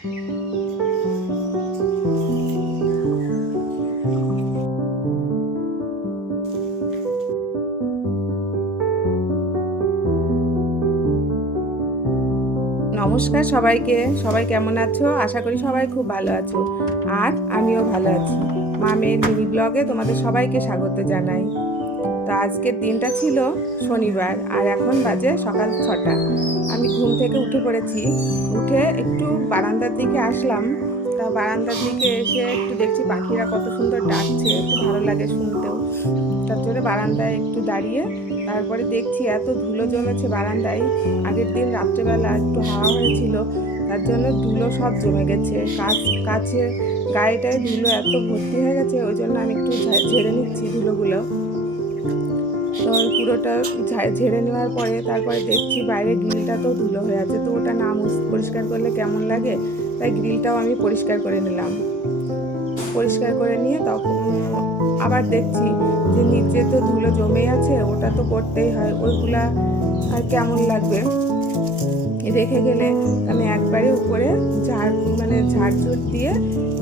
নমস্কার সবাইকে। সবাই কেমন আছো? আশা করি সবাই খুব ভালো আছো। আর আমিও ভালো আছি। মামের মিনি ব্লগে তোমাদের সবাইকে স্বাগত জানাই। তো আজকের দিনটা ছিল শনিবার, আর এখন বাজে সকাল ছটা। আমি ঘুম থেকে উঠে পড়েছি। উঠে একটু বারান্দার দিকে আসলাম। তা বারান্দার দিকে এসে একটু দেখছি পাখিরা কত সুন্দর ডাকছে, একটু ভালো লাগে শুনতেও। তার জন্য বারান্দায় একটু দাঁড়িয়ে তারপরে দেখছি এত ধুলো জমেছে বারান্দায়। আগের দিন রাত্রেবেলা একটু হাওয়া হয়েছিল, তার জন্য ধুলো সব জমে গেছে। কাছ কাছে গাড়িটায় ধুলো এত ভর্তি হয়ে গেছে, ওই জন্য আমি একটু ঝেড়ে নিচ্ছি ধুলোগুলো। তো পুরোটা ঝেড়ে নেওয়ার পরে তারপরে দেখছি বাইরে গ্রিলটা তো ধুলো হয়ে আছে, তো ওটা না পরিষ্কার করলে কেমন লাগে? তাই গ্রিলটাও আমি পরিষ্কার করে নিলাম। পরিষ্কার করে নিয়ে তখন আবার দেখছি যে নিচে তো ধুলো জমে আছে, ওটা তো করতেই হয়, ওইগুলা আর কেমন লাগবে? রেখে গেলে আমি একবারে উপরে ঝাড় মানে ঝাড়ঝুট দিয়ে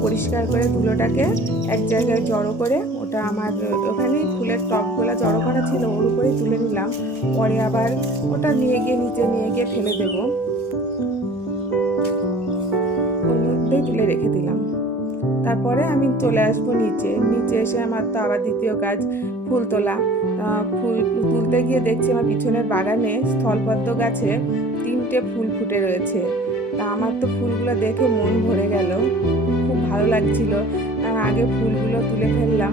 পরিষ্কার করে ধুলোটাকে এক জায়গায় জড়ো করে ওটা আমার ওখানেই ফুলের টপগুলো জড়ো করা ছিল, ওর উপরেই তুলে নিলাম। পরে আবার ওটা নিয়ে গিয়ে, নিচে নিয়ে গিয়ে ফেলে দেবো। ওর মধ্যেই তুলে রেখে দিলাম। তারপরে আমি চলে আসব নিচে। নিচে এসে আমার তো আবার দ্বিতীয় কাজ ফুল তোলা। ফুল তুলতে গিয়ে দেখছি আমার পিছনের বাগানে স্থলপদ্ম গাছে তিনটে ফুল ফুটে রয়েছে। তা আমার তো ফুলগুলো দেখে মন ভরে গেল। খুব ভালো লাগছিল। আমি আগে ফুলগুলো তুলে ফেললাম।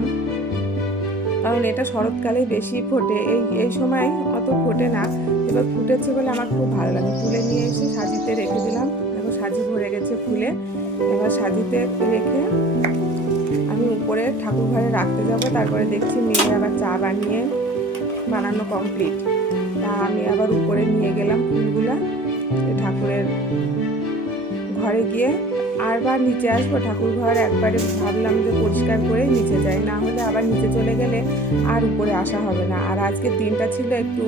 কারণ এটা শরৎকালেই বেশি ফোটে। এই এই সময় অত ফোটে না। এবার ফুটেছে বলে আমার খুব ভালো লাগে। তুলে নিয়ে এসে সাজিতে রেখে দিলাম। দেখো সাজি ভরে গেছে ফুলে। এবার সাজিতে রেখে আমি উপরে ঠাকুর ঘরে রাখতে যাব। তারপরে দেখছি মেয়ে আবার চা বানিয়ে বানানো কমপ্লিট। তা আমি আবার উপরে নিয়ে গেলাম ফুলগুলা। ঠাকুরের ঘরে গিয়ে আরবার নিচে আসব, ঠাকুর ঘর একবারে ভাবলাম যে পরিষ্কার করে নিচে যাই, না হলে আবার নিচে চলে গেলে আর উপরে আসা হবে না। আর আজকের দিনটা ছিল একটু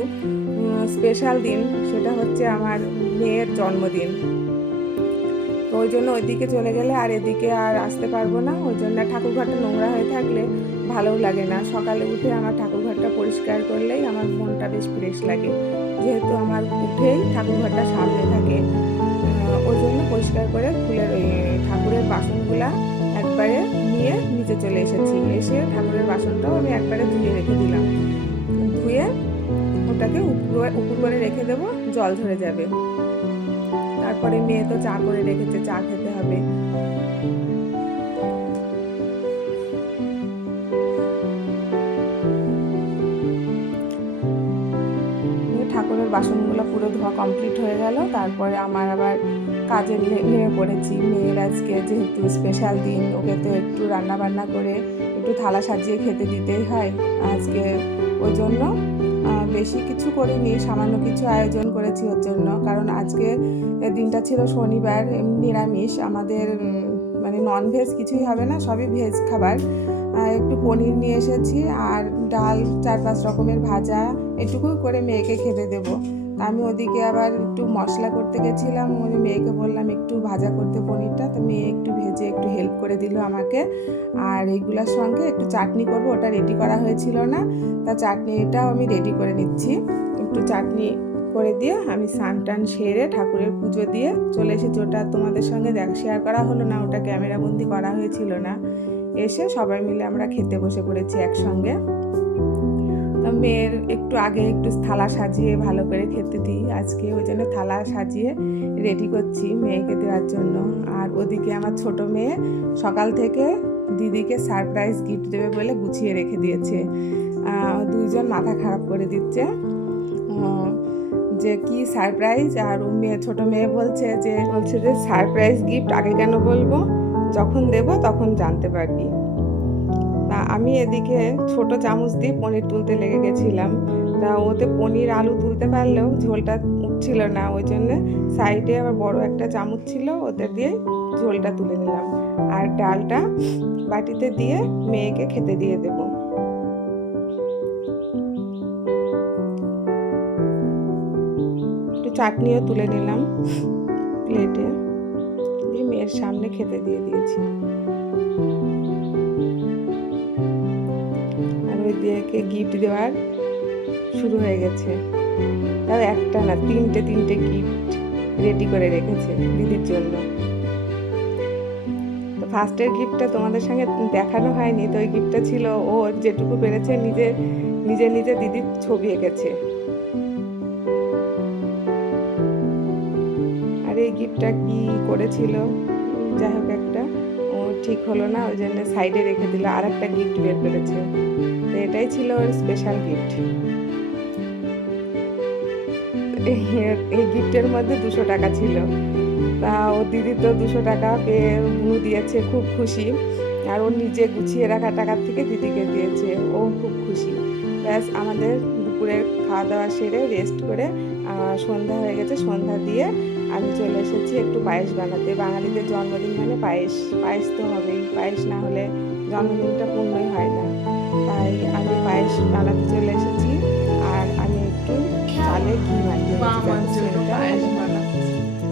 স্পেশাল দিন, সেটা হচ্ছে আমার মেয়ের জন্মদিন। তো ওই জন্য ওইদিকে চলে গেলে আর এদিকে আর আসতে পারব না। ওই জন্য ঠাকুর ঘরটা নোংরা হয়ে থাকলে ভালোও লাগে না। সকালে উঠে আমার ঠাকুর ঘরটা পরিষ্কার করলেই আমার মনটা বেশ ফ্রেশ লাগে। যেহেতু আমার উঠেই ঠাকুর ঘরটা সামনে থাকে ওই জন্য পরিষ্কার করে ফুলের ঠাকুরের বাসনগুলা একবারে নিয়ে নিচে চলে এসেছি। এসে ঠাকুরের বাসনটাও আমি একবারে ধুয়ে রেখে দিলাম। ধুয়ে ওটাকে উপর উপর করে রেখে দেবো, জল ধরে যাবে। তারপরে মেয়ে তো চা করে রেখেছে, চা খেতে হবে। ঠাকুরের বাসনগুলো পুরো ধোয়া কমপ্লিট হয়ে গেল, তারপরে আমার আবার কাজে নেমে পড়েছি। মেয়ের আজকে যেহেতু স্পেশাল দিন, ওকে তো একটু রান্না বান্না করে একটু থালা সাজিয়ে খেতে দিতেই হয় আজকে ওই জন্য। বেশি কিছু করিনি, সামান্য কিছু আয়োজন করেছি ওর জন্য। কারণ আজকে দিনটা ছিল শনিবার নিরামিষ। আমাদের মানে ননভেজ কিছুই হবে না, সবই ভেজ খাবার। একটু পনির নিয়ে এসেছি, আর ডাল চার পাঁচ রকমের ভাজা, এটুকুই করে মেয়েকে খেতে দেবো। আমি ওদিকে আবার একটু মশলা করতে গেছিলাম, ওই মেয়েকে বললাম একটু ভাজা করতে পনিরটা, তো মেয়ে একটু ভেজে একটু হেল্প করে দিল আমাকে। আর এইগুলোর সঙ্গে একটু চাটনি করব, ওটা রেডি করা হয়েছিল না, তা চাটনিটাও আমি রেডি করে নিচ্ছি। একটু চাটনি করে দিয়ে আমি স্নান টান সেরে ঠাকুরের পুজো দিয়ে চলে এসেছি। ওটা তোমাদের সঙ্গে দেখ শেয়ার করা হলো না, ওটা ক্যামেরাবন্দি করা হয়েছিল না। এসে সবাই মিলে আমরা খেতে বসে পড়েছি একসঙ্গে। মেয়ের একটু আগে একটু থালা সাজিয়ে ভালো করে খেতে দিই। আজকে ওই জন্য থালা সাজিয়ে রেডি করছি মেয়েকে দেওয়ার জন্য। আর ওদিকে আমার ছোট মেয়ে সকাল থেকে দিদিকে সারপ্রাইজ গিফট দেবে বলে গুছিয়ে রেখে দিয়েছে। দুইজন মাথা খারাপ করে দিচ্ছে। যে কি সারপ্রাইজ আর ও মেয়ে, ছোটো মেয়ে বলছে যে বলছে যে সারপ্রাইজ গিফট আগে কেন বলব? যখন দেব তখন জানতে পারবি। আমি এদিকে ছোট চামচ দিয়ে পনির তুলতে লেগে গেছিলাম। তা ওতে পনির আলু তুলতে পারলেও ঝোলটা উঠছিল না, ওই জন্য সাইডে আবার বড় একটা চামচ ছিল, ওতে দিয়ে ঝোলটা তুলে নিলাম। আর ডালটা বাটিতে দিয়ে মেয়েকে খেতে দিয়ে দেবো। একটু চাটনিও তুলে নিলাম প্লেটে দিয়ে মেয়ের সামনে খেতে দিয়ে দিয়েছি। ওই গিফট দেওয়ার শুরু হয়ে গেছে। তাও একটা না, তিনটে তিনটে গিফট রেডি করে রেখেছে দিদির জন্য। তো ফার্স্টের গিফটটা তোমাদের সঙ্গে দেখানো হয়নি, তো ওই গিফটটা ছিল ও যেটুকু পেরেছে নিজে নিজে নিজে দিদির ছবি এঁকেছে। আর এই গিফটটা কি করেছিল? যাই হোক একটা। ঠিক হলো না, ওই জন্য সাইডে রেখে দিল আর একটা গিফট বের করেছে। তো এটাই ছিল ওর স্পেশাল গিফট এই গিফটের মধ্যে দুশো টাকা ছিল। তা ও দিদি তো দুশো টাকা পেয়ে মুনু দিয়েছে, খুব খুশি। আর ও নিজে গুছিয়ে রাখা টাকার থেকে দিদিকে দিয়েছে, ও খুব খুশি। ব্যাস, আমাদের দুপুরের খাওয়া দাওয়া সেরে রেস্ট করে সন্ধ্যা হয়ে গেছে সন্ধ্যা দিয়ে আমি চলে এসেছি একটু পায়েস বানাতে। বাঙালিদের জন্মদিন মানে পায়েস পায়েস তো হবেই। পায়েস না হলে জন্মদিনটা পূর্ণই হয় না। তাই আমি পায়েস বানাতে চলে এসেছি আর আমি একটু চালে ঘি মাখিয়ে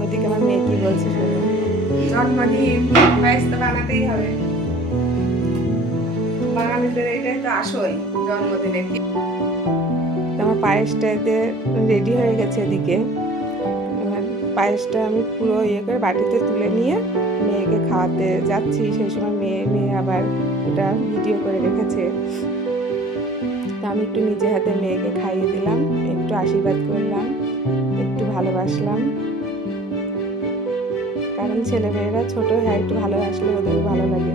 ওদিকে আমার মেয়ে কি বলছে জন্মদিন পায়েস তো বানাতেই হবে। বাঙালিদের এটাই তো আসল জন্মদিনে আমার পায়েসটা এতে রেডি হয়ে গেছে এদিকে। পায়েসটা আমি পুরো ইয়ে করে বাটিতে তুলে নিয়ে মেয়েকে খাওয়াতে যাচ্ছি। সেই সময় মেয়ে মেয়ে আবার ওটা ভিডিও করে রেখেছে। তা আমি একটু নিজে হাতে মেয়েকে খাইয়ে দিলাম, একটু আশীর্বাদ করলাম, একটু ভালোবাসলাম। কারণ ছেলেমেয়েরা ছোট হয় একটু ভালোবাসলে ওদেরও ভালো লাগে।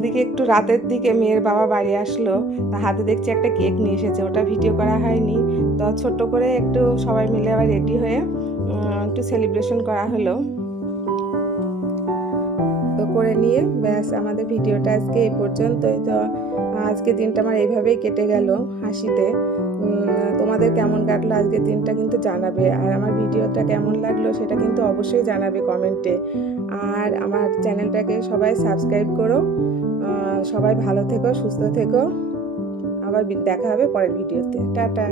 ওদিকে একটু রাতের দিকে মেয়ের বাবা বাড়ি আসলো, তা হাতে দেখছি একটা কেক নিয়ে এসেছে, ওটা ভিডিও করা হয়নি। তো ছোট্ট করে একটু সবাই মিলে আবার রেডি হয়ে একটু সেলিব্রেশন করা হলো। তো করে নিয়ে ব্যাস আমাদের ভিডিওটা আজকে এই পর্যন্তই। তো আজকে দিনটা আমার এইভাবেই কেটে গেল হাসিতে। তোমাদের কেমন কাটলো আজকের দিনটা কিন্তু জানাবে, আর আমার ভিডিওটা কেমন লাগল সেটা কিন্তু অবশ্যই জানাবে কমেন্টে। আর আমার চ্যানেলটাকে সবাই সাবস্ক্রাইব করো সবাই ভালো থেকো সুস্থ থেকো। আবার দেখা হবে পরের ভিডিওতে। টাটা।